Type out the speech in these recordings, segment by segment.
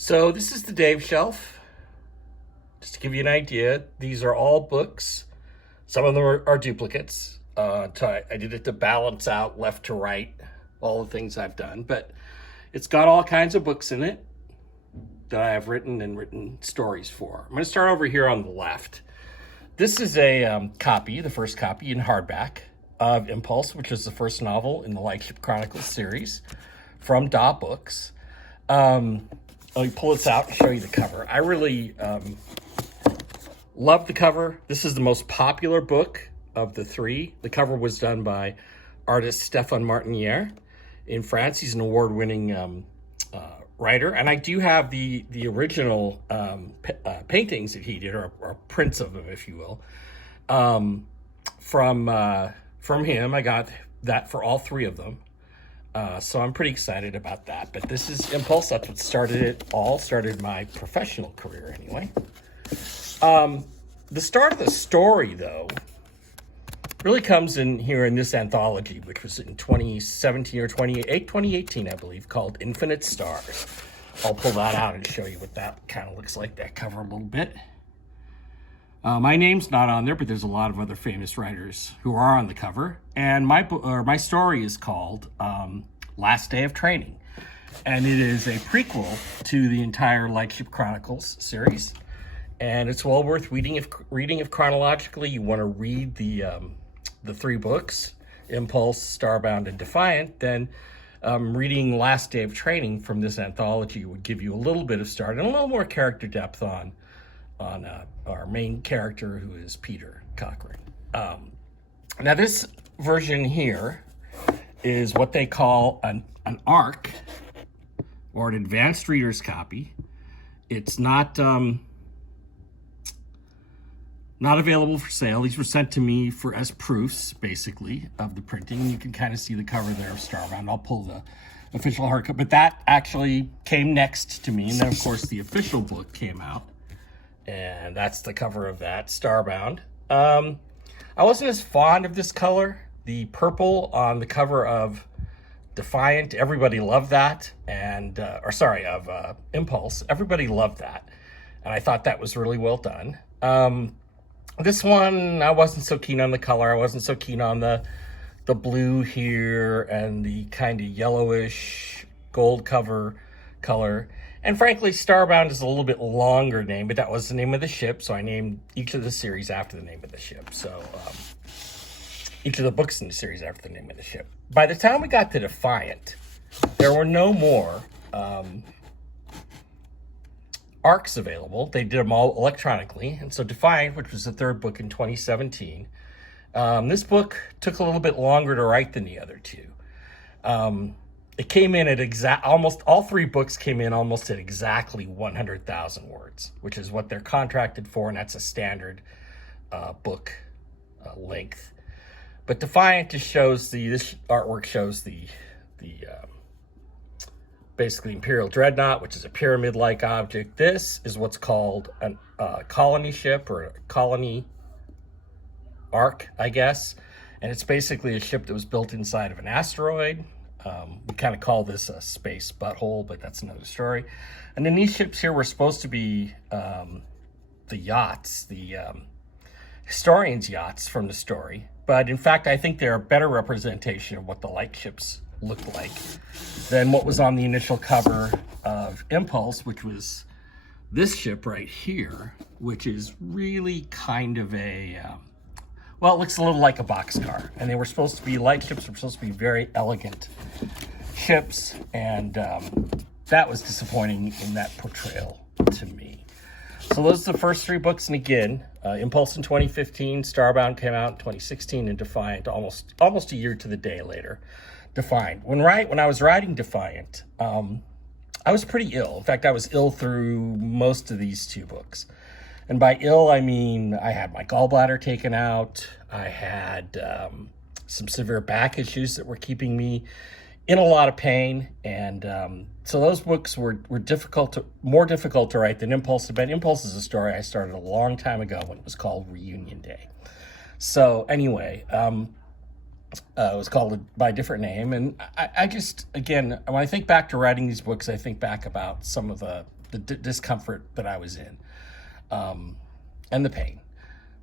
So this is the Dave Shelf. Just to give you an idea, these are all books. Some of them are duplicates. I did it to balance out left to right, all the things I've done. But it's got all kinds of books in it that I have written stories for. I'm going to start over here on the left. This is a copy, the first copy in hardback of Impulse, which is the first novel in the Lightship Chronicles series from DAW Books. Let me pull this out and show you the cover. I really love the cover. This is the most popular book of the three. The cover was done by artist Stéphane Martinière in France. He's an award-winning writer. And I do have the original paintings that he did, or prints of them, if you will, from him. I got that for all three of them. So I'm pretty excited about that. But this is Impulse. That's what started it all. Started my professional career anyway. The start of the story, though, really comes in here in this anthology, which was in 2017 or 2018, I believe, called Infinite Stars. I'll pull that out and show you what that kind of looks like, that cover a little bit. My name's not on there, but there's a lot of other famous writers who are on the cover. And my story is called Last Day of Training. And it is a prequel to the entire Lightship Chronicles series. And it's well worth reading if chronologically you want to read the three books, Impulse, Starbound, and Defiant. Then reading Last Day of Training from this anthology would give you a little bit of start and a little more character depth on our main character, who is Peter Cochrane. Now this version here is what they call an ARC, or an advanced reader's copy. It's not available for sale. These were sent to me as proofs, basically, of the printing. And you can kind of see the cover there of Starbound. I'll pull the official hardcover, but that actually came next to me. And then, of course, the official book came out. And that's the cover of that, Starbound. I wasn't as fond of this color. The purple on the cover of Defiant, everybody loved that. And, of Impulse, everybody loved that. And I thought that was really well done. This one, I wasn't so keen on the color. I wasn't so keen on the blue here and the kind of yellowish gold cover color. And frankly, Starbound is a little bit longer name, but that was the name of the ship, so I named each of the series after the name of the ship. So each of the books in the series after the name of the ship. By the time we got to Defiant, there were no more ARCs available. They did them all electronically. And so Defiant, which was the third book in 2017, this book took a little bit longer to write than the other two. It came in at almost all three books came in almost at exactly 100,000 words, which is what they're contracted for, and that's a standard book length. But Defiant just shows this artwork shows the basically Imperial Dreadnought, which is a pyramid-like object. This is what's called a colony ship, or a colony arc, I guess. And it's basically a ship that was built inside of an asteroid. We kind of call this a space butthole, but that's another story. And then these ships here were supposed to be the yachts, the historians' yachts from the story. But in fact, I think they're a better representation of what the light ships looked like than what was on the initial cover of Impulse, which was this ship right here, which is really kind of a, well, it looks a little like a boxcar. And they were supposed to be, light ships were supposed to be very elegant ships, and that was disappointing in that portrayal to me. So those are the first three books, and again, Impulse in 2015, Starbound came out in 2016, and Defiant almost a year to the day later. Defiant. When I was writing Defiant, I was pretty ill. In fact, I was ill through most of these two books. And by ill, I mean I had my gallbladder taken out. I had some severe back issues that were keeping me in a lot of pain. And so those books were more difficult to write than Impulse had been. Impulse is a story I started a long time ago when it was called Reunion Day. So anyway, it was called by a different name. And I just, again, when I think back to writing these books, I think back about some of the the discomfort that I was in, and the pain.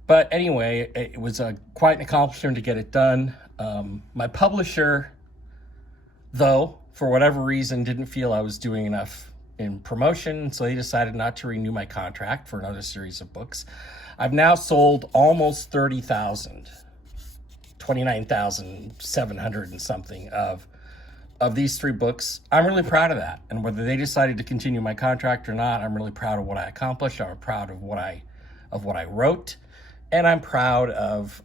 But anyway, it was quite an accomplishment to get it done. My publisher, though, for whatever reason, didn't feel I was doing enough in promotion, so they decided not to renew my contract for another series of books. I've now sold almost 30,000, 29,700 and something of these 3 books. I'm really proud of that. And whether they decided to continue my contract or not, I'm really proud of what I accomplished. I'm proud of what I wrote, and I'm proud of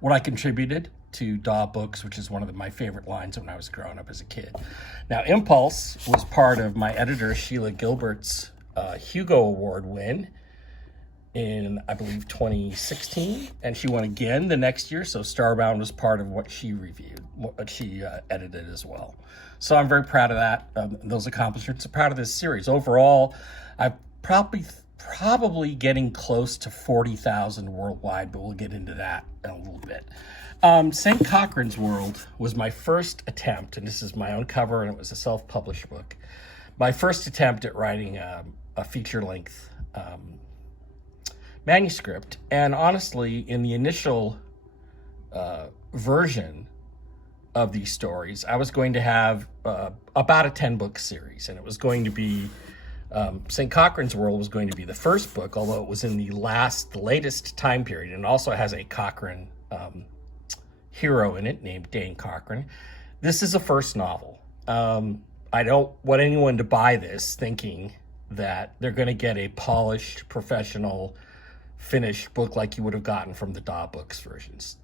what I contributed to Daw Books, which is one of my favorite lines when I was growing up as a kid. Now, Impulse was part of my editor Sheila Gilbert's Hugo Award win in, I believe, 2016, and she won again the next year. So Starbound was part of what she reviewed, what she edited as well. So I'm very proud of that, those accomplishments. I'm proud of this series. Overall, I've probably getting close to 40,000 worldwide, but we'll get into that in a little bit. St. Cochrane's World was my first attempt, and this is my own cover, and it was a self-published book. My first attempt at writing a feature-length manuscript. And honestly, in the initial version of these stories, I was going to have about a 10-book series, and it was going to be St. Cochrane's World was going to be the first book, although it was in the latest time period, and also has a Cochrane hero in it named Dane Cochrane. This is a first novel. I don't want anyone to buy this thinking that they're going to get a polished, professional, finished book like you would have gotten from the Daw Books versions.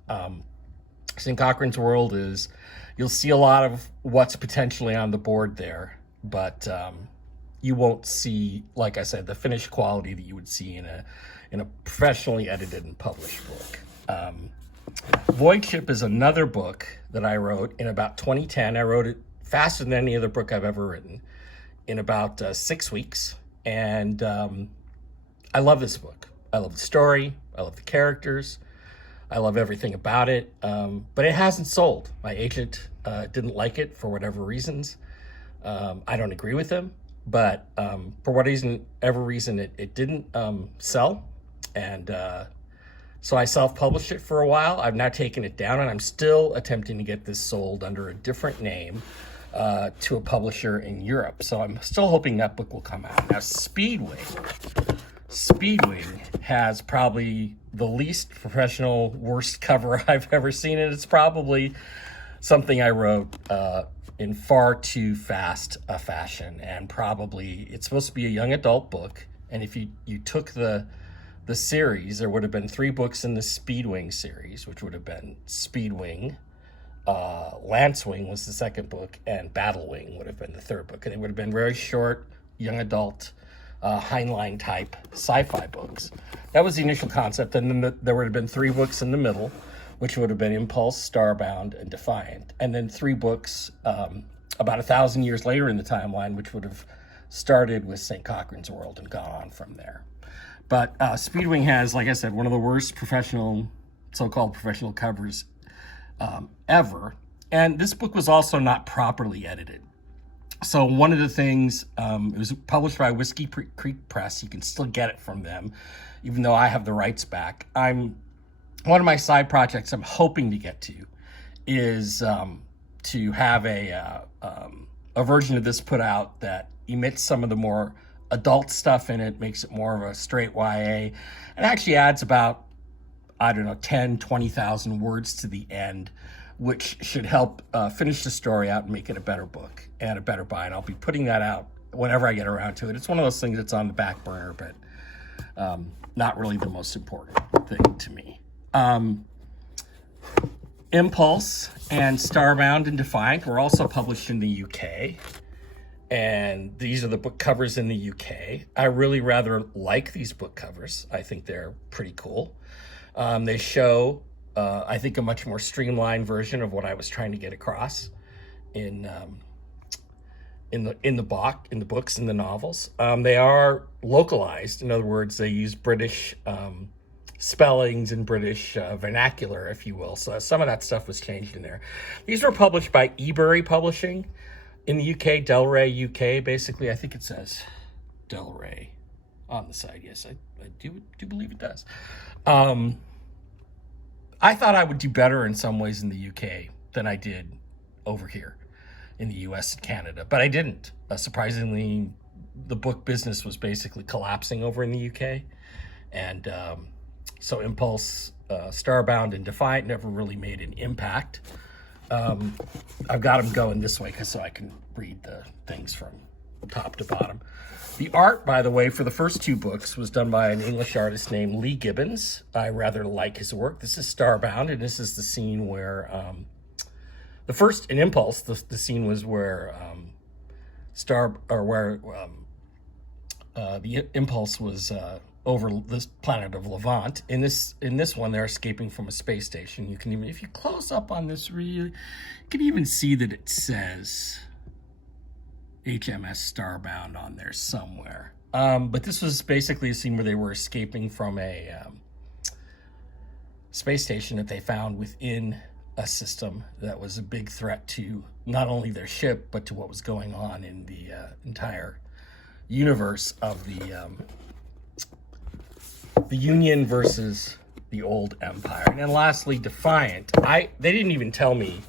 St. Cochrane's World is, you'll see a lot of what's potentially on the board there, but you won't see, like I said, the finished quality that you would see in a professionally edited and published book. Void Ship is another book that I wrote in about 2010. I wrote it faster than any other book I've ever written, in about 6 weeks. And I love this book. I love the story. I love the characters. I love everything about it. But it hasn't sold. My agent didn't like it for whatever reasons. I don't agree with him, but for whatever reason, it didn't sell. And so I self-published it for a while. I've now taken it down, and I'm still attempting to get this sold under a different name to a publisher in Europe. So I'm still hoping that book will come out. Now, Speedwing has probably the least professional, worst cover I've ever seen, and it's probably something I wrote in far too fast a fashion. And probably it's supposed to be a young adult book, and if you took the series, there would have been 3 books in the Speedwing series, which would have been Speedwing, Lancewing was the second book, and Battlewing would have been the third book. And it would have been very short, young adult, Heinlein type sci-fi books. That was the initial concept. And then there would have been 3 books in the middle, which would have been Impulse, Starbound, and Defiant. And then 3 books about 1,000 years later in the timeline, which would have started with St. Cochrane's World and gone on from there. But Speedwing has, like I said, one of the worst so-called professional covers ever. And this book was also not properly edited. So one of the things, it was published by Whiskey Creek Press. You can still get it from them, even though I have the rights back. One of my side projects I'm hoping to get to is to have a version of this put out that emits some of the more adult stuff in it, makes it more of a straight YA, and actually adds about, 10,000-20,000 words to the end, which should help finish the story out and make it a better book and a better buy. And I'll be putting that out whenever I get around to it. It's one of those things that's on the back burner, but not really the most important thing to me. Impulse and Starbound and Defiant were also published in the UK. And these are the book covers in the UK. I really rather like these book covers. I think they're pretty cool. They show, I think, a much more streamlined version of what I was trying to get across in the books, in the novels. They are localized. In other words, they use British spellings and British vernacular, if you will. So some of that stuff was changed in there. These were published by Ebury Publishing. in the UK, Del Rey, UK, basically. I think it says Del Rey on the side. Yes, I do believe it does. I thought I would do better in some ways in the UK than I did over here in the US and Canada, but I didn't. Surprisingly, the book business was basically collapsing over in the UK. And so Impulse, Starbound, and Defiant never really made an impact. I've got them going this way so I can read the things from top to bottom. The art, by the way, for the first two books was done by an English artist named Lee Gibbons. I rather like his work. This is Starbound, and this is the scene where the first in Impulse, the scene was where the Impulse was over this planet of Levant. In this one, they're escaping from a space station. You can even, if you close up on this, you can even see that it says HMS Starbound on there somewhere. But this was basically a scene where they were escaping from a space station that they found within a system that was a big threat to not only their ship, but to what was going on in the entire universe of the Union versus the old Empire. And then lastly, Defiant. They didn't even tell me.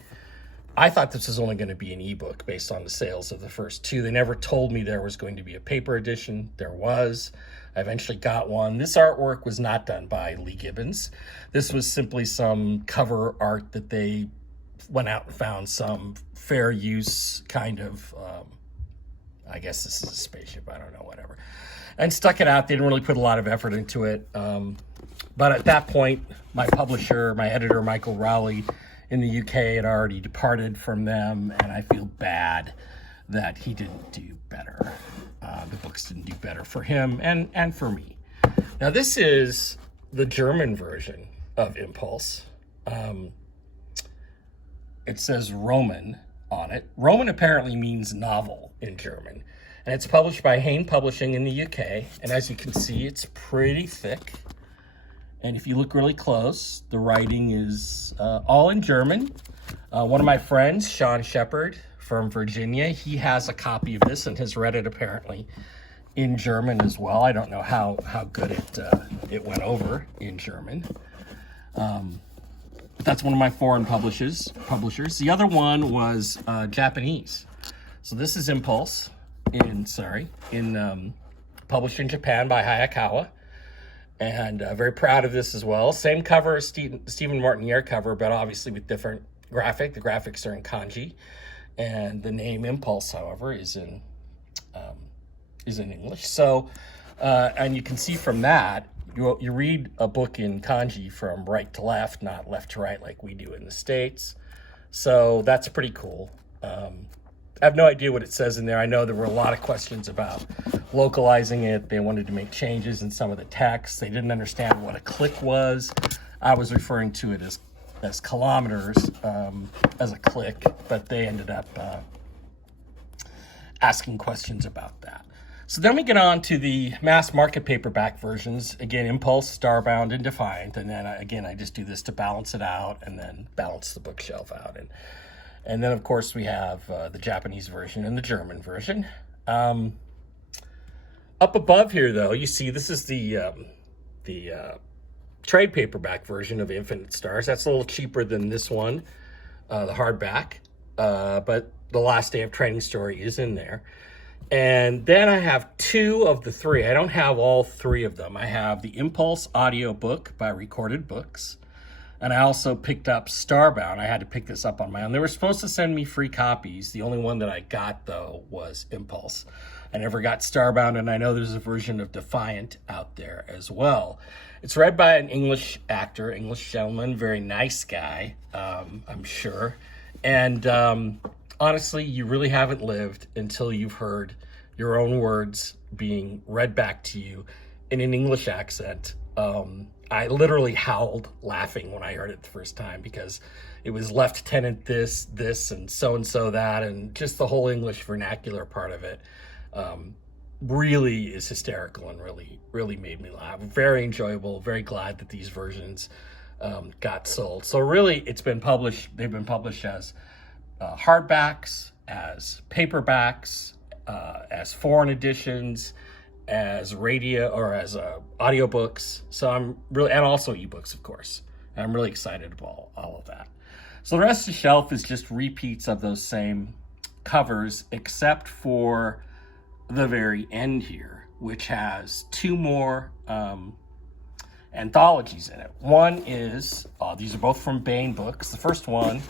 I thought this was only going to be an ebook based on the sales of the first two. They never told me there was going to be a paper edition. There was. I eventually got one. This artwork was not done by Lee Gibbons. This was simply some cover art that they went out and found some fair use kind of, I guess this is a spaceship, I don't know, whatever. And stuck it out. They didn't really put a lot of effort into it. But at that point, my publisher, my editor, Michael Rowley, in the UK had already departed from them, and I feel bad that he didn't do better. The books didn't do better for him and for me. Now, this is the German version of Impulse. It says Roman on it. Roman apparently means novel in German. And it's published by Hain Publishing in the UK. And as you can see, it's pretty thick. And if you look really close, the writing is all in German. One of my friends, Sean Shepard from Virginia, he has a copy of this and has read it apparently in German as well. I don't know how good it went over in German. That's one of my foreign publishers. The other one was Japanese. So this is Impulse published in Japan by Hayakawa. And very proud of this as well. Same cover as Stephen Martiniere cover, but obviously with different graphic. The graphics are in kanji. And the name Impulse, however, is in English. So, and you can see from that, you read a book in kanji from right to left, not left to right like we do in the States. So that's pretty cool. I have no idea what it says in there. I know there were a lot of questions about localizing it. They wanted to make changes in some of the text. They didn't understand what a click was. I was referring to it as kilometers, as a click, but they ended up asking questions about that. So then we get on to the mass market paperback versions. Again, Impulse, Starbound, and Defiant. And then again, I just do this to balance it out and then balance the bookshelf out. And then, of course, we have the Japanese version and the German version. Up above here, though, you see this is the trade paperback version of Infinite Stars. That's a little cheaper than this one, the hardback. But The Last Day of Training Story is in there. And then I have two of the three. I don't have all three of them. I have the Impulse audiobook by Recorded Books. And I also picked up Starbound. I had to pick this up on my own. They were supposed to send me free copies. The only one that I got, though, was Impulse. I never got Starbound, and I know there's a version of Defiant out there as well. It's read by an English actor, English gentleman, very nice guy, I'm sure. And honestly, you really haven't lived until you've heard your own words being read back to you in an English accent. I literally howled laughing when I heard it the first time because it was Lieutenant this, and so that, and just the whole English vernacular part of it really is hysterical and really made me laugh. Very enjoyable, very glad that these versions got sold. So really, it's been published, they've been published as hardbacks as paperbacks, as foreign editions, as radio or as audiobooks. So I'm really, and also ebooks, of course. And I'm really excited about all of that. So the rest of the shelf is just repeats of those same covers, except for the very end here, which has two more anthologies in it. One is, these are both from Baen Books. The first one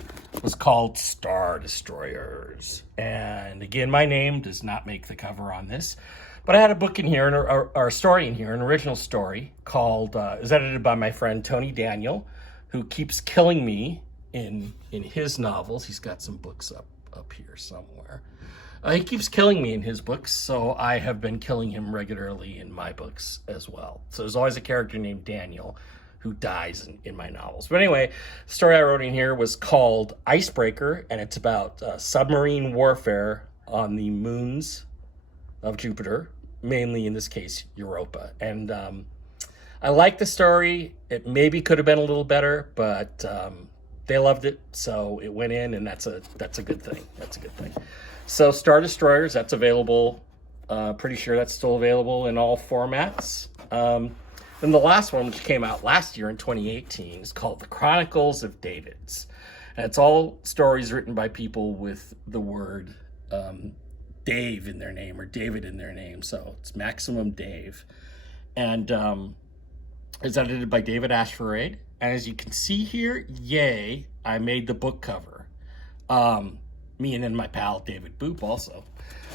was called Star Destroyers. And again, my name does not make the cover on this, but I had a book in here, or a story in here, an original story called, it was edited by my friend Tony Daniel, who keeps killing me in his novels. He's got some books up here somewhere. He keeps killing me in his books, so I have been killing him regularly in my books as well. So there's always a character named Daniel who dies in my novels. But anyway, the story I wrote in here was called Icebreaker, and it's about submarine warfare on the moons of Jupiter, mainly in this case, Europa. And I like the story. It maybe could have been a little better, but they loved it, so it went in, and that's a good thing. That's a good thing. So Star Destroyers, that's available. Pretty sure that's still available in all formats. Then the last one, which came out last year in 2018, is called The Chronicles of Davids. And it's all stories written by people with the word Dave in their name, or David in their name. So it's Maximum Dave. And it's edited by David Ashford. And as you can see here, yay, I made the book cover. Me and then my pal David Boop also.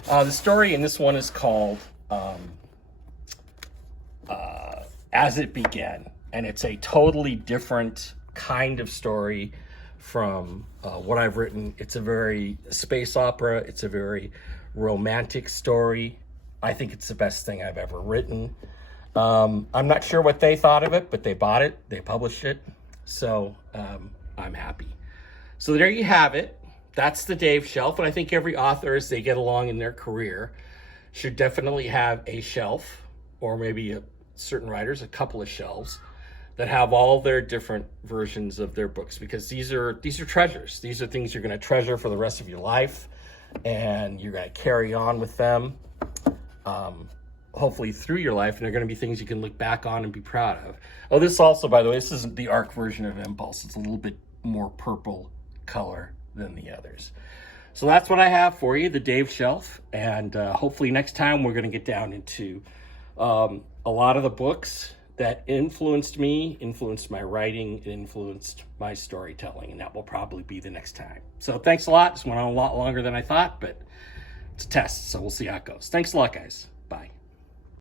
The story in this one is called As It Began, and it's a totally different kind of story from what I've written. It's a very space opera. It's a very romantic story. I think it's the best thing I've ever written. I'm not sure what they thought of it, but they bought it. They published it. So I'm happy. So there you have it. That's the Dave shelf. And I think every author, as they get along in their career, should definitely have a shelf, or maybe certain writers, a couple of shelves that have all their different versions of their books, because these are treasures. These are things you're going to treasure for the rest of your life, and you're going to carry on with them, hopefully through your life, and they're going to be things you can look back on and be proud of. Oh, this also, by the way, this isn't the ARC version of Impulse. It's a little bit more purple color than the others. So that's what I have for you, the Dave shelf, and hopefully next time we're going to get down into a lot of the books that influenced me, influenced my writing, influenced my storytelling, and that will probably be the next time. So thanks a lot. This went on a lot longer than I thought, but it's a test, so we'll see how it goes. Thanks a lot, guys.